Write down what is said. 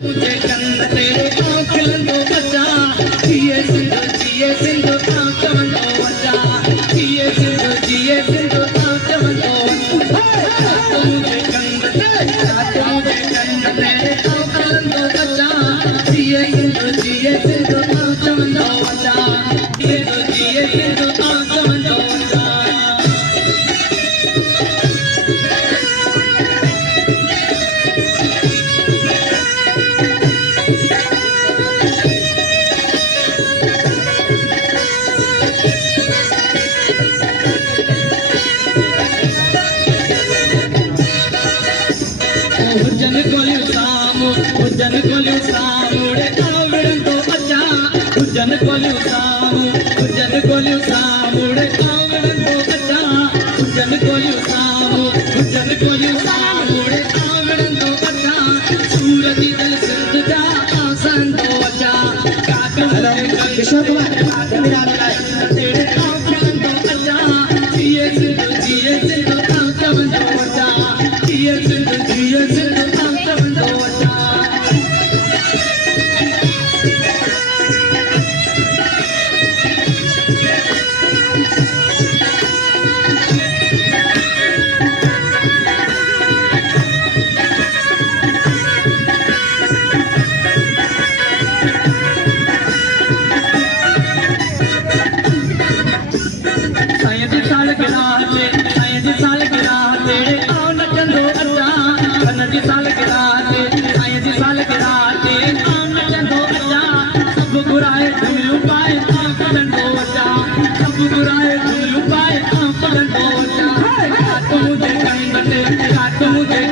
मुझे कंद तेरे आंखलन दो बचा जिए सिंधु आंखलन दो बचा जिए सिंधु आंखलन दो मुझे कंद तेरे आंखलन दो बचा जिए सिंधु आंखलन दो बचा जिए सिंधु आंखलन दो बचा हुजन कोलियो सामुड़े आवड़न तो बचा हुजन कोलियो सामुड़े आवड़न तो बचा हुजन कोलियो सामुड़े आवड़न तो बचा सूरज दल सिंध जा आसन तो बचा किशोर कुमार मेरा तेरे आवड़न तो बचा जिए सिंधु आंखलन तो बचा जिए सिंधु आंखलन तो बचा मुझे